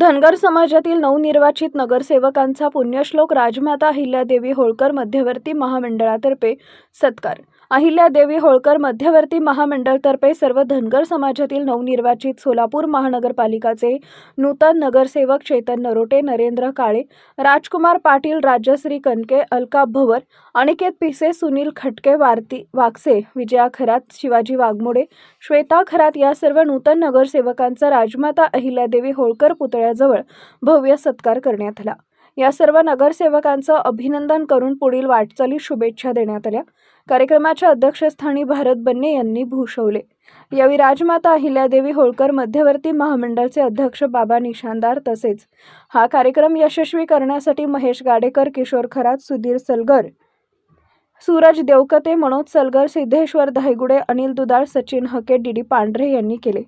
धनगर समाजातील नवनिर्वाचित नगरसेवकांचा पुण्यश्लोक राजमाता अहिल्यादेवी होळकर मध्यवर्ती महामंडळातर्फे सत्कार। अहिल्यादेवी होळकर मध्यवर्ती महामंडळातर्फे सर्व धनगर समाजातील नवनिर्वाचित सोलापूर महानगरपालिकाचे नूतन नगरसेवक चेतन नरोटे, नरेंद्र काळे, राजकुमार पाटील, राजश्री कनके, अलका भवर, अनिकेत पिसे, सुनील खटके, वारती वागसे, विजया खरात, शिवाजी वाघमोडे, श्वेता खरात या सर्व नूतन नगरसेवकांचा राजमाता अहिल्यादेवी होळकर पुतळ्याजवळ भव्य सत्कार करण्यात आला। या सर्व नगरसेवकांचं अभिनंदन करून पुढील वाटचालीस शुभेच्छा देण्यात आल्या। कार्यक्रमाच्या अध्यक्षस्थानी भारत बन्ने यांनी भूषवले। यावेळी राजमाता अहिल्यादेवी होळकर मध्यवर्ती महामंडळाचे अध्यक्ष बाबा निशानदार तसेच हा कार्यक्रम यशस्वी करण्यासाठी महेश गाडेकर, किशोर खरात, सुधीर सलगर, सूरज देवकते, मनोज सलगर, सिद्धेश्वर धायगुडे, अनिल दुधाळ, सचिन हके, डीडी पांढरे यांनी केले।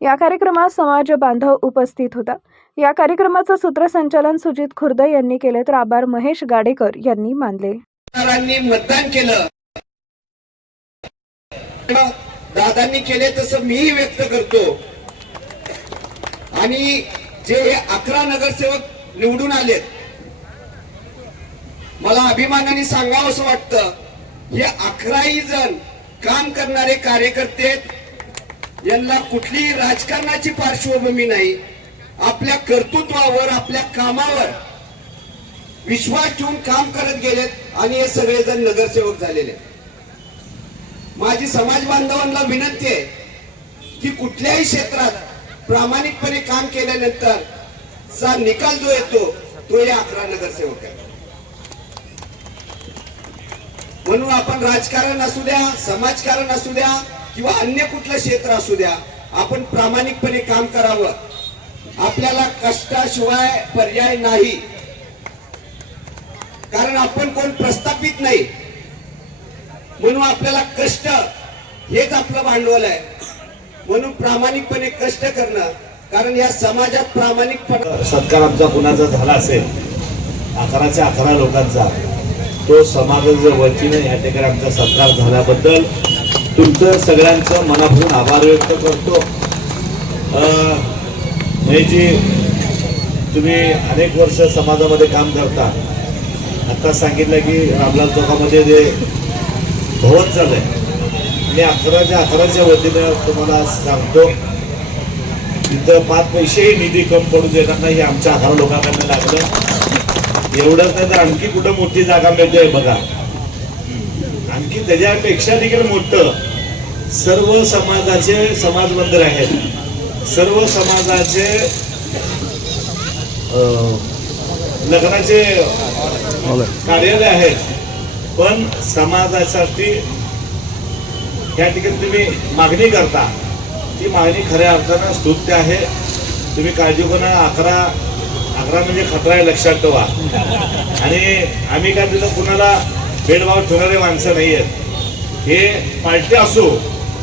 या कार्यक्रमात समाज बांधव उपस्थित होता। या कार्यक्रमाचं सूत्रसंचालन सुजित खुर्द यांनी केले तर आभार महेश गाडेकर यांनी मानले। मतदान केलं, दादांनी केले तसं मीही व्यक्त करतो। आणि जे 11 नगरसेवक निवडून आलेत, मला अभिमानाने सांगावं असं वाटतं, हे 11ही जण काम करणारे कार्यकर्ते, यांना कुठलीही राजकारणाची पार्श्वभूमी नाही, आपल्या कर्तृत्वावर, आपल्या कामावर विश्वास ठेवून काम करत गेलेत आणि हे सगळेजण नगरसेवक झालेले। माझी समाज बांधवांना विनंती आहे की कुठल्याही क्षेत्रात प्रामाणिकपणे काम केल्यानंतर चा निकाल जो येतो तो या 11 नगरसेवक आहे। म्हणून आपण राजकारण असू द्या, समाजकारण असू द्या किंवा अन्य कुठलं क्षेत्र असू द्या, आपण प्रामाणिकपणे काम करावं। आपल्याला कष्टाशिवाय पर्याय नाही, कारण आपण कोण प्रस्थापित नाही। म्हणून आपल्याला कष्ट हेच आपलं भांडवल आहे। म्हणून प्रामाणिकपणे कष्ट करणं, कारण या समाजात प्रामाणिकपणे सत्कार आमचा कुणाचा झाला असेल 11च्या 11 लोकांचा, तो समाजाच्या वतीने या ठिकाणी आमचा सत्कार झाल्याबद्दल तुमचं सगळ्यांचं मनापासून आभार व्यक्त करतो। जी तुम्ही अनेक वर्ष समाजामध्ये काम करता, आता सांगितलं की रामलाल चौकामध्ये जे भवन चाललंय, मी 11च्या 11च्या वतीने तुम्हाला सांगतो, तिथं 5 पैसेही निधी कमी पडू देणार नाही, आमच्या 11 लोकांना लागलं। एवढंच नाही तर आणखी कुठं मोठी जागा मिळते बघा, आणखी त्याच्यापेक्षा देखील मोठं सर्व समाजाचे समाज मंदिर आहेत, सर्व समाजाचे लग्नाचे कार्यालय आहेत, पण समाजासाठी या ठिकाणी तुम्ही मागणी करता, ती मागणी खऱ्या अर्थानं स्तुत्य आहे। तुम्ही काळजी करू नका, 11 म्हणजे खतरा आहे, लक्षात ठेवा। आणि आम्ही काय तिथं कुणाला भेदभाव ठेवणारे माणसं नाही आहेत। हे पार्टी असो,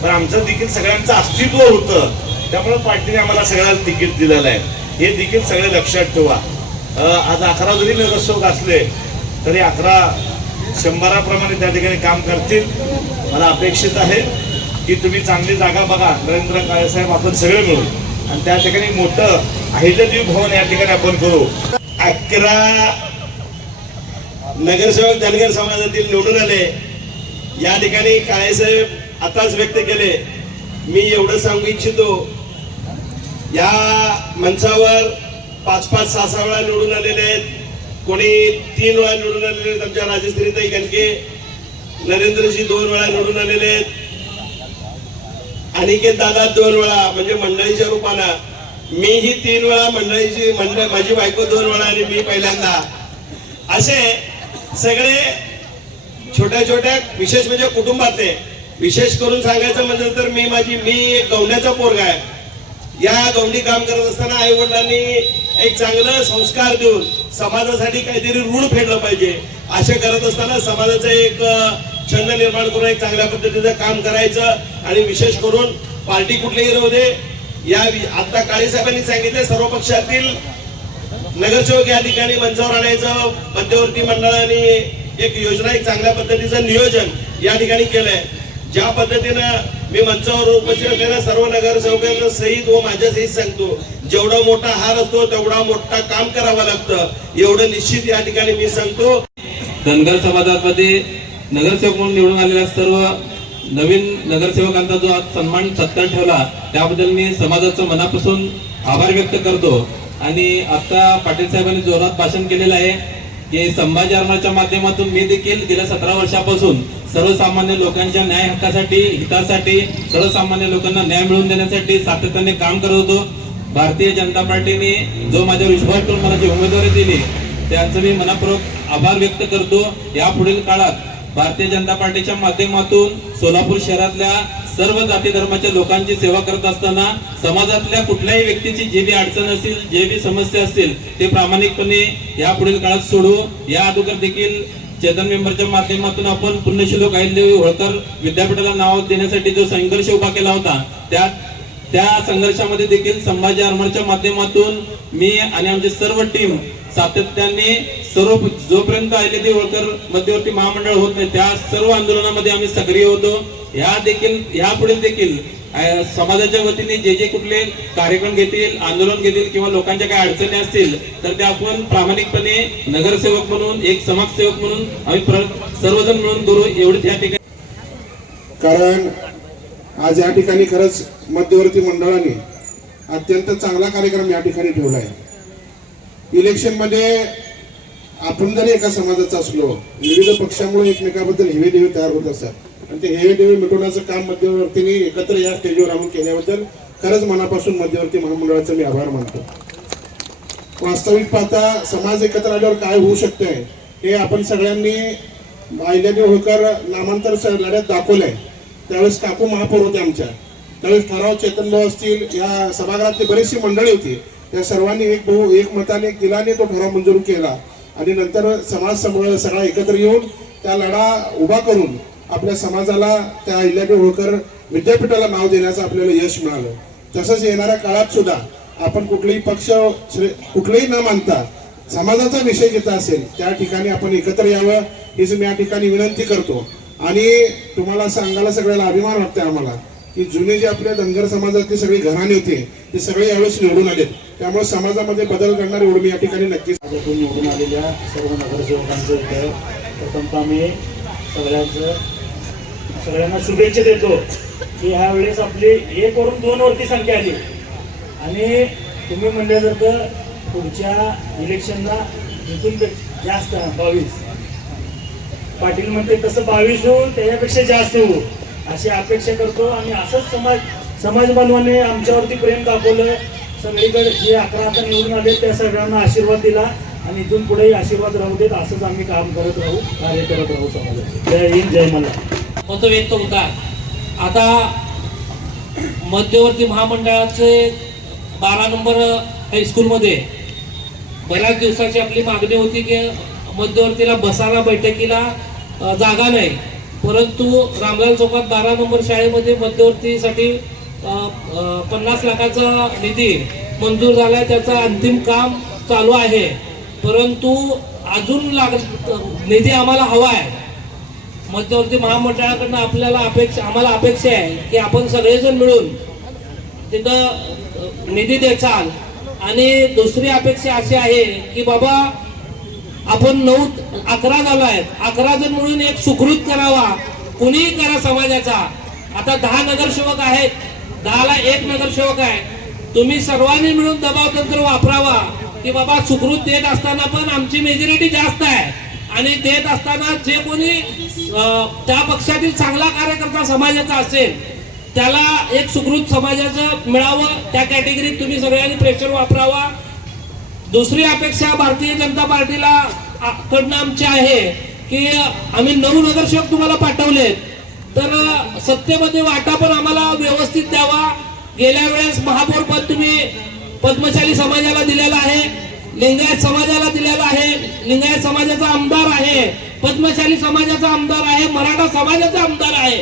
पण आमचं देखील सगळ्यांचं अस्तित्व होतं, त्यामुळे पार्टीने आम्हाला सगळ्याला तिकीट दिलेलं आहे, हे देखील सगळे लक्षात ठेवा। आज 11 जरी नगरसेवक असले तरी 11 100प्रमाणे त्या ठिकाणी काम करतील। मला अपेक्षित आहे की तुम्ही चांगली जागा बघा, नरेंद्र काळे साहेब, आपण सगळे मिळून, आणि त्या ठिकाणी मोठं अहिल्यादेवी भवन या ठिकाणी आपण करू। 11 नगरसेवक धनगर समाजातील निवडून आले, या ठिकाणी काळेसाहेब आताच व्यक्त केले। मी एवढं सांगू इच्छितो, या मंचावर 5-5, 6-6 वेळा निवडून आलेले आहेत, कोणी 3 वेळा निवडून आलेले आहेत। आमच्या राजश्रीताई कनके, नरेंद्रजी 2 वेळा निवडून आलेले आहेत, अनिकेत दादा 2 वेळा, म्हणजे मंडळीच्या रूपानं। मीही 3 वेळा, मंडळीची माझी बायको 2 वेळा आणि मी पहिल्यांदा। असे सगळे छोट्या छोट्या, विशेष म्हणजे कुटुंबातले, विशेष करून सांगायचं म्हणजे तर मी एक गौंड्याचा पोरगा आहे। या गौंडी काम करत असताना आई वडिलांनी एक चांगलं संस्कार देऊन समाजासाठी काहीतरी ऋण फेडलं पाहिजे, असे करत असताना समाजाचा एक छंद निर्माण करून एक चांगल्या पद्धतीचं काम करायचं। आणि विशेष करून पार्टी कुठलीही राहू दे, या आता काळे साहेबांनी सांगितले सर्व पक्षातील नगरसेवक या ठिकाणी मंचावर आणायचं, मध्यवर्ती मंडळाने एक योजना, एक चांगल्या पद्धतीचं नियोजन या ठिकाणी केलंय। ज्या पद्धतीनं मी मंचावर उपस्थित असलेल्या सर्व नगरसेवकांना सहित व माझ्या सहित सांगतो जेवढा मोठा हार असतो तेवढा मोठा काम करावं लागतं, एवढं निश्चित या ठिकाणी मी सांगतो. धनगर समाजामध्ये नगरसेवक म्हणून निवडून आलेल्या सर्व नवीन नगरसेवकांचा जो आज सन्मान सत्कार ठेवला त्याबद्दल मी समाजाचं मनापासून आभार व्यक्त करतो. आणि आता पाटील साहेबांनी जोरात भाषण केलेलं आहे की संभाजी आरमारच्या माध्यमातून मी देखील गेल्या 17 वर्षापासून सर्वसामान्य लोकांच्या न्याय हक्कासाठी, हितासाठी, सर्वसामान्य लोकांना न्याय मिळवून देण्यासाठी सातत्याने काम करत होतो. भारतीय जनता पार्टीने जो माझ्यावर विश्वास ठेवून मला जी उमेदवारी दिली त्यांचं मी मनापूर्वक आभार व्यक्त करतो. यापुढील काळात भारतीय जनता पार्टीच्या माध्यमातून सोलापूर शहरातल्या सर्व जाती धर्माच्या लोकांची सेवा करत असताना समाजातल्या कुठल्याही व्यक्तीची जे बी अडचण असेल, जे बी समस्या असतील ते प्रामाणिकपणे यापुढील काळात सोडवू. या अगोदर देखील चेतन मेंबरच्या माध्यमातून आपण पुण्यश्लोक अहिल्यादेवी होळकर विद्यापीठाला नाव देण्यासाठी जो संघर्ष उभा केला होता त्या संघर्षामध्ये देखील संभाजी आरमारच्या माध्यमातून मी आणि आमची सर्व टीम सातत्याने जोपर्यंत अहिल्यादेवी होळकर मध्यवर्ती महामंडळ होत नाही त्या सर्व आंदोलनामध्ये आम्ही सक्रिय होतो. यापुढे देखील समाजाच्या वतीने जे कुठले कार्यक्रम घेतील, आंदोलन घेतील किंवा लोकांच्या काही अडचणी असतील तर ते आपण प्रामाणिकपणे नगरसेवक म्हणून, एक समाजसेवक म्हणून आम्ही सर्वजण मिळून करू एवढीच या ठिकाणी. कारण आज या ठिकाणी खरंच मध्यवर्ती मंडळाने अत्यंत चांगला कार्यक्रम या ठिकाणी ठेवला आहे. इलेक्शन मध्ये आपण जरी एका समाजाचा असलो, विविध पक्षामुळे एकमेकाबद्दल हेवे देवे तयार होत असतात आणि ते हेवे देवे मिटवण्याचं काम मध्यवर्तीने एकत्र या स्टेजवर आणून केल्याबद्दल खरंच मनापासून मध्यवर्ती महामंडळाचा मी आभार मानतो. वास्तविक पाहता समाज एकत्र आल्यावर काय होऊ शकतंय हे आपण सगळ्यांनी अहिल्यादेवी होळकर नामांतर लढ्यात दाखवलंय. त्यावेळेस काकू महापौर होते आमच्या, त्यावेळेस ठराव चेतनभाऊ असतील, या सभागृहातली बरीचशी मंडळी होती, त्या सर्वांनी एकमताने दिलाने तो ठराव मंजूर केला आणि नंतर समाज सगळा एकत्र येऊन त्या लढा उभा करून आपल्या समाजाला त्या अहिल्यादेवी होळकर विद्यापीठाला नाव देण्याचं आपल्याला यश मिळालं. तसंच येणाऱ्या काळात सुद्धा आपण कुठलेही पक्ष कुठलेही न मानता समाजाचा विषय घेता असेल त्या ठिकाणी आपण एकत्र यावं हीच मी या ठिकाणी विनंती करतो. आणि तुम्हाला सांगायला सगळ्याला अभिमान वाटतंय आम्हाला की जुने जे आपल्या धनगर समाजातली सगळी घराणी होती ते सगळे यावेळेस निवडून आलेत. त्यामुळे समाजामध्ये बदल करणार एवढं मी या ठिकाणी नक्कीच. निवडून आलेल्या सर्व नगरसेवकांचं इथं प्रथमतः मी सगळ्यांना शुभेच्छा देतो की ह्या वेळेस आपली 1 वरून 2 वरती संख्या आली आणि तुम्ही म्हणल्यासारखं पुढच्या इलेक्शनला जिथून जास्त 22 पाटील म्हणते तसं 22 होऊ, त्याच्यापेक्षा जास्त होऊ अशी अपेक्षा करतो. आणि असंच समाज बांधवांनी आमच्यावरती प्रेम दाखवलं. सगळीकडे जे 11 आता निवडून आले त्या सगळ्यांना आशीर्वाद दिला आणि इथून पुढेही आशीर्वाद राहू देत. असंच आम्ही काम करत राहू, कार्य करत राहू समाजात. जय हिंद, जय मल्हार. मत व्यक्त होता. आता मध्यवर्ती महामंडळाचे 12 नंबर हायस्कूलमध्ये बऱ्याच दिवसाची आपली मागणी होती की मध्यवर्तीला बसायला बैठकीला जागा नाही, परंतु रामलाल चौकात 12 नंबर शाळेमध्ये मध्यवर्तीसाठी 50 लाखाचा निधी मंजूर झालाय. त्याचा अंतिम काम चालू आहे, परंतु अजून निधी आम्हाला हवा आहे. मध्यवर्ती महामंडळाकडनं आम्हाला अपेक्षा आहे की आपण सगळेजण मिळून तिथं निधी द्याल. आणि दुसरी अपेक्षा अशी आहे की बाबा आपण 9-11 झालो आहेत, 11 जण मिळून एक सुकृत करावा, कुणीही करा समाजाचा. आता 10 नगरसेवक आहेत, 10ला 1 नगरसेवक आहे. तुम्ही सर्वांनी मिळून दबाव तंत्र वापरावा की बाबा सुकृत देत असताना पण आमची मेजॉरिटी जास्त आहे आणि देत असताना जे कोणी त्या पक्षातील चांगला कार्यकर्ता समाजाचा असेल त्याला एक सुकृत समाजाचं मिळावं, त्या कॅटेगरीत तुम्ही सगळ्यांनी प्रेशर वापरावा. दुसरी अपेक्षा भारतीय जनता पार्टीला कडनं आमची आहे की आम्ही 9 नगरसेवक तुम्हाला पाठवलेत, तर सत्तेमध्ये वाटा पण आम्हाला व्यवस्थित द्यावा. गेल्या वेळेस महापौर पद तुम्ही पद्मशाली समाजाला दिलेला आहे, लिंगायत समाजाला दिलेला आहे, लिंगायत समाजाचा आमदार आहे, पद्मशाली समाजाचा आमदार आहे, मराठा समाजाचा आमदार आहे.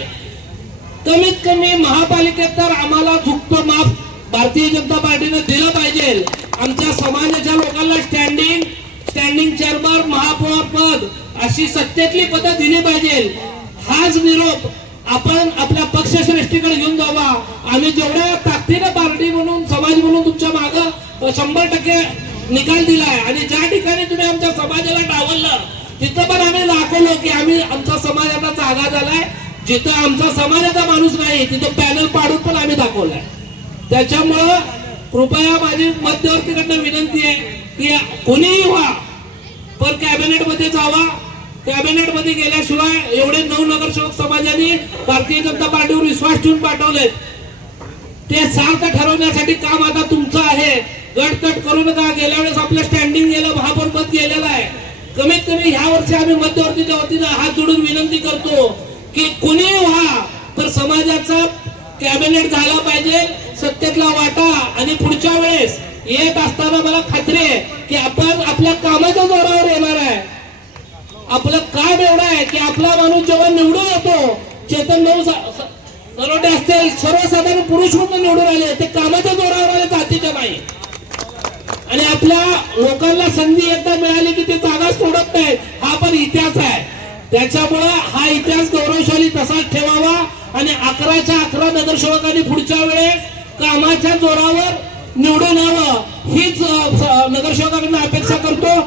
कमीत कमी महापालिकेत तर आम्हाला झुकतं माप भारतीय जनता पार्टीने दिलं पाहिजे. आमच्या समाजाच्या लोकांना स्टँडिंग चेअरमन, महापौर पद अशी सत्तेतली पदं दिली पाहिजे. हाच निरोप आपण आपल्या पक्षश्रेष्ठीकडे घेऊन जावा. आम्ही जेवढ्या ताकदीनं पार्टी म्हणून, समाज म्हणून तुमच्या मागं 100% निकाल दिलाय आणि ज्या ठिकाणी तुम्ही आमच्या समाजाला डावललं तिथं पण आम्ही दाखवलो की आम्ही आमचा समाज आता जागा झालाय. जिथं आमचा समाजाचा माणूस नाही तिथं पॅनल पाडून पण आम्ही दाखवलाय. त्याच्यामुळं कृपया माझी मध्यवर्तीकडनं विनंती आहे की कोणीही व्हा पण कॅबिनेट मध्ये जावा. कॅबिनेट मध्ये गेल्याशिवाय एवढे 9 नगरसेवक समाजाने भारतीय जनता पार्टीवर विश्वास ठेवून पाठवले. ते सार्थ ठरवण्यासाठी काम आता तुमचं आहे. गटतट करू नका. गेल्या वेळेस आपलं स्टँडिंग गेलं, महापौरपद गेलेलं आहे. कमीत कमी ह्या वर्षी आम्ही मध्यवर्तीच्या वतीनं हात जोडून विनंती करतो की कोणी व्हा तर समाजाचा कॅबिनेट झाला पाहिजे, सत्तेतला वाटा. आणि पुढच्या वेळेस येत असताना मला खात्री आहे की आपण आपल्या कामाच्या जोरावर येणार आहे. आपलं काम एवढं आहे की आपला माणूस जेव्हा निवडून येतो, चेतन भाऊ नरोटे असतील, सर्वसाधारण पुरुष म्हणून निवडून आले, ते कामाच्या जोरावर आले, जातीच्या नाही. आणि आपल्या लोकांना संधी एकदा मिळाली की ते जागा सोडत नाही. हा पण इतिहास आहे. त्याच्यामुळे हा इतिहास गौरवशाली तसाच ठेवावा आणि 11च्या 11 नगरसेवकांनी पुढच्या वेळेस कामाच्या जोरावर निवडून यावं हीच नगरसेवकांना अपेक्षा करतो.